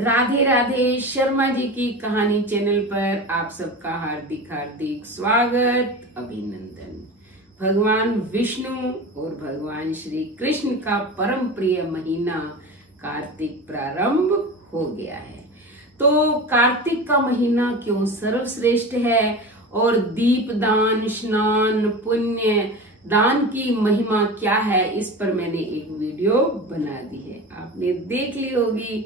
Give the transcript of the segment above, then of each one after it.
राधे राधे। शर्मा जी की कहानी चैनल पर आप सबका हार्दिक हार्दिक स्वागत, अभिनंदन। भगवान विष्णु और भगवान श्री कृष्ण का परम प्रिय महीना कार्तिक प्रारंभ हो गया है। तो कार्तिक का महीना क्यों सर्वश्रेष्ठ है और दीप दान, स्नान, पुण्य दान की महिमा क्या है, इस पर मैंने एक वीडियो बना दी है, आपने देख ली होगी।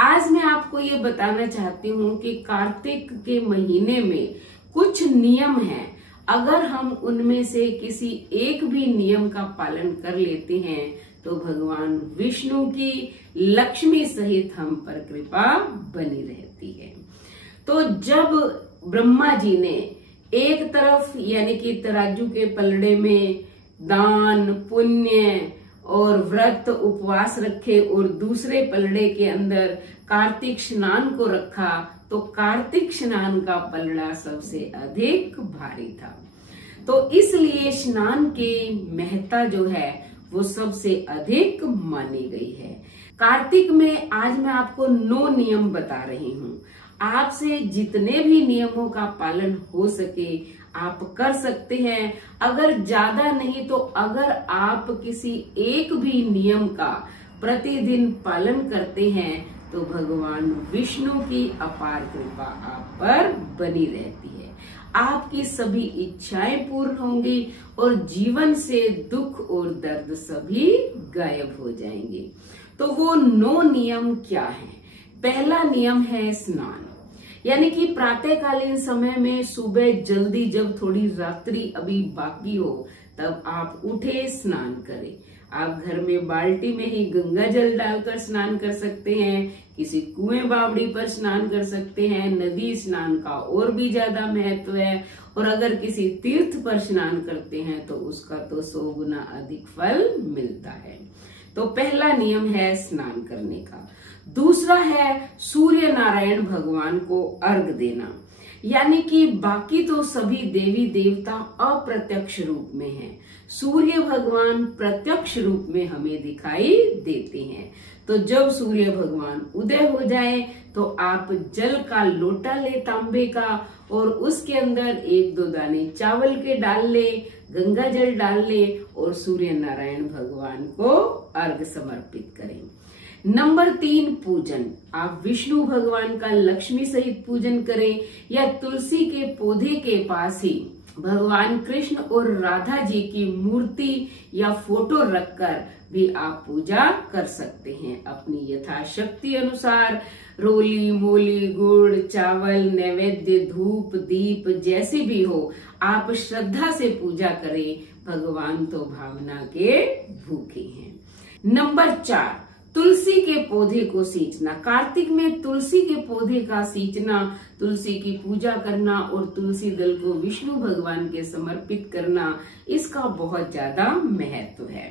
आज मैं आपको ये बताना चाहती हूँ कि कार्तिक के महीने में कुछ नियम हैं, अगर हम उनमें से किसी एक भी नियम का पालन कर लेते हैं तो भगवान विष्णु की लक्ष्मी सहित हम पर कृपा बनी रहती है। तो जब ब्रह्मा जी ने एक तरफ यानी कि तराजू के पलड़े में दान, पुण्य और व्रत उपवास रखे और दूसरे पलड़े के अंदर कार्तिक स्नान को रखा, तो कार्तिक स्नान का पलड़ा सबसे अधिक भारी था। तो इसलिए स्नान की महत्ता जो है वो सबसे अधिक मानी गई है। कार्तिक में आज मैं आपको 9 नियम बता रही हूँ। आपसे जितने भी नियमों का पालन हो सके आप कर सकते हैं। अगर ज्यादा नहीं तो अगर आप किसी एक भी नियम का प्रतिदिन पालन करते हैं तो भगवान विष्णु की अपार कृपा आप पर बनी रहती है। आपकी सभी इच्छाएं पूर्ण होंगी और जीवन से दुख और दर्द सभी गायब हो जाएंगे। तो वो 9 नियम क्या हैं? पहला नियम है स्नान, यानी कि प्रातःकालीन समय में सुबह जल्दी जब थोड़ी रात्रि अभी बाकी हो तब आप उठे, स्नान करें। आप घर में बाल्टी में ही गंगा जल डालकर स्नान कर सकते हैं, किसी कुएं बावड़ी पर स्नान कर सकते हैं। नदी स्नान का और भी ज्यादा महत्व है और अगर किसी तीर्थ पर स्नान करते हैं तो उसका तो 100 गुना अधिक फल मिलता है। तो पहला नियम है स्नान करने का। दूसरा है सूर्य नारायण भगवान को अर्घ देना, यानी कि बाकी तो सभी देवी देवता अप्रत्यक्ष रूप में हैं, सूर्य भगवान प्रत्यक्ष रूप में हमें दिखाई देते हैं। तो जब सूर्य भगवान उदय हो जाए तो आप जल का लोटा ले तांबे का और उसके अंदर 1-2 दाने चावल के डाल ले, गंगा जल डाल ले और सूर्य नारायण भगवान को अर्घ समर्पित करें। नंबर 3 पूजन। आप विष्णु भगवान का लक्ष्मी सहित पूजन करें या तुलसी के पौधे के पास ही भगवान कृष्ण और राधा जी की मूर्ति या फोटो रखकर भी आप पूजा कर सकते हैं। अपनी यथाशक्ति अनुसार रोली, मोली, गुड़, चावल, नैवेद्य, धूप, दीप जैसे भी हो, आप श्रद्धा से पूजा करें। भगवान तो भावना के भूखे हैं। नंबर 4 तुलसी के पौधे को सींचना। कार्तिक में तुलसी के पौधे का सींचना, तुलसी की पूजा करना और तुलसी दल को विष्णु भगवान के समर्पित करना, इसका बहुत ज्यादा महत्व है।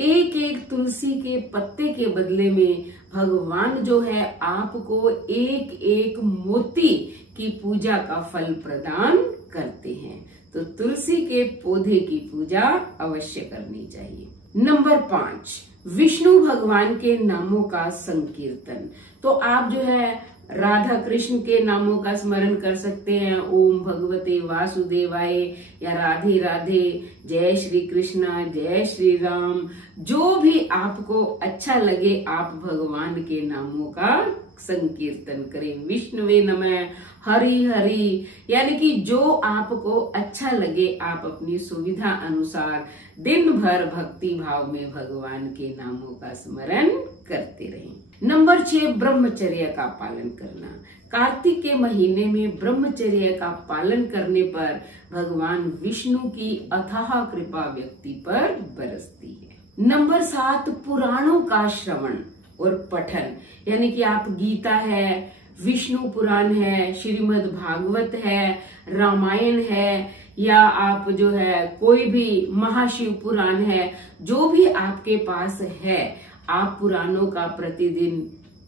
एक एक तुलसी के पत्ते के बदले में भगवान जो है आपको एक एक मोती की पूजा का फल प्रदान करते हैं। तो तुलसी के पौधे की पूजा अवश्य करनी चाहिए। नंबर 5 विष्णु भगवान के नामों का संकीर्तन। तो आप जो है राधा कृष्ण के नामों का स्मरण कर सकते हैं। ओम भगवते वासुदेवाय या राधे राधे, जय श्री कृष्णा, जय श्री राम, जो भी आपको अच्छा लगे आप भगवान के नामों का संकीर्तन करें। विष्णुवे नमः, हरि हरि, यानी कि जो आपको अच्छा लगे आप अपनी सुविधा अनुसार दिन भर भक्ति भाव में भगवान के नामों का स्मरण करते रहें। नंबर 6 ब्रह्मचर्य का पालन करना। कार्तिक के महीने में ब्रह्मचर्य का पालन करने पर भगवान विष्णु की अथाह कृपा व्यक्ति पर बरसती है। नंबर 7 पुराणों का श्रवण और पठन, यानी कि आप गीता है, विष्णु पुराण है, श्रीमद् भागवत है, रामायण है, या आप जो है कोई भी महाशिव पुराण है, जो भी आपके पास है, आप पुराणों का प्रतिदिन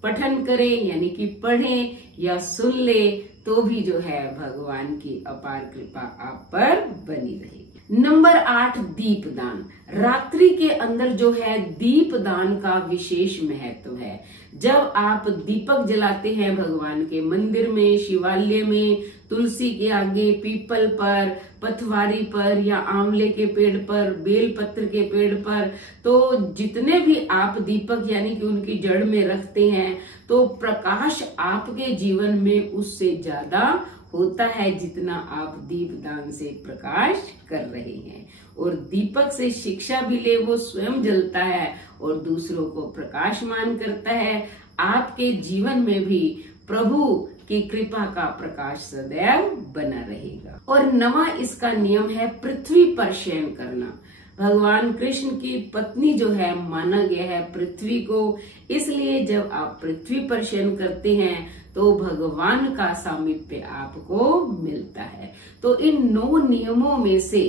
पठन करें, यानी कि पढ़ें या सुन ले, तो भी जो है भगवान की अपार कृपा आप पर बनी रहेगी। नंबर 8, दीपदान। रात्रि के अंदर जो है दीपदान का विशेष महत्व है। जब आप दीपक जलाते हैं भगवान के मंदिर में, शिवालय में, तुलसी के आगे, पीपल पर, पथवारी पर या आंवले के पेड़ पर, बेल पत्र के पेड़ पर, तो जितने भी आप दीपक यानी कि उनकी जड़ में रखते हैं तो प्रकाश आपके जीवन में उससे ज्यादा होता है जितना आप दीपदान से प्रकाश कर रहे हैं। और दीपक से शिक्षा भी ले, वो स्वयं जलता है और दूसरों को प्रकाशमान करता है। आपके जीवन में भी प्रभु की कृपा का प्रकाश सदैव बना रहेगा। और 9वां इसका नियम है पृथ्वी पर शयन करना। भगवान कृष्ण की पत्नी जो है माना गया है पृथ्वी को, इसलिए जब आप पृथ्वी पर शयन करते हैं तो भगवान का सामीप्य आपको मिलता है। तो इन 9 नियमों में से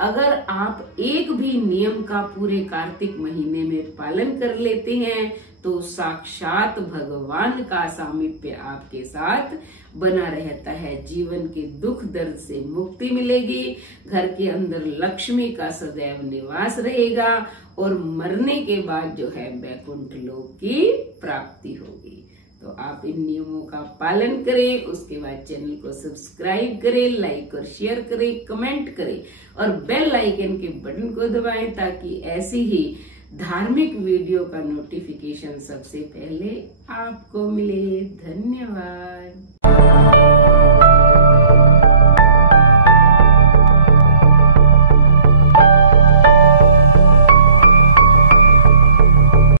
अगर आप एक भी नियम का पूरे कार्तिक महीने में पालन कर लेते हैं तो साक्षात भगवान का सामीप्य आपके साथ बना रहता है। जीवन के दुख दर्द से मुक्ति मिलेगी, घर के अंदर लक्ष्मी का सदैव निवास रहेगा और मरने के बाद जो है वैकुंठ लोक की प्राप्ति होगी। तो आप इन नियमों का पालन करें, उसके बाद चैनल को सब्सक्राइब करें, लाइक और शेयर करें, कमेंट करें और बेल आइकन के बटन को दबाएं ताकि ऐसी ही धार्मिक वीडियो का नोटिफिकेशन सबसे पहले आपको मिले। धन्यवाद।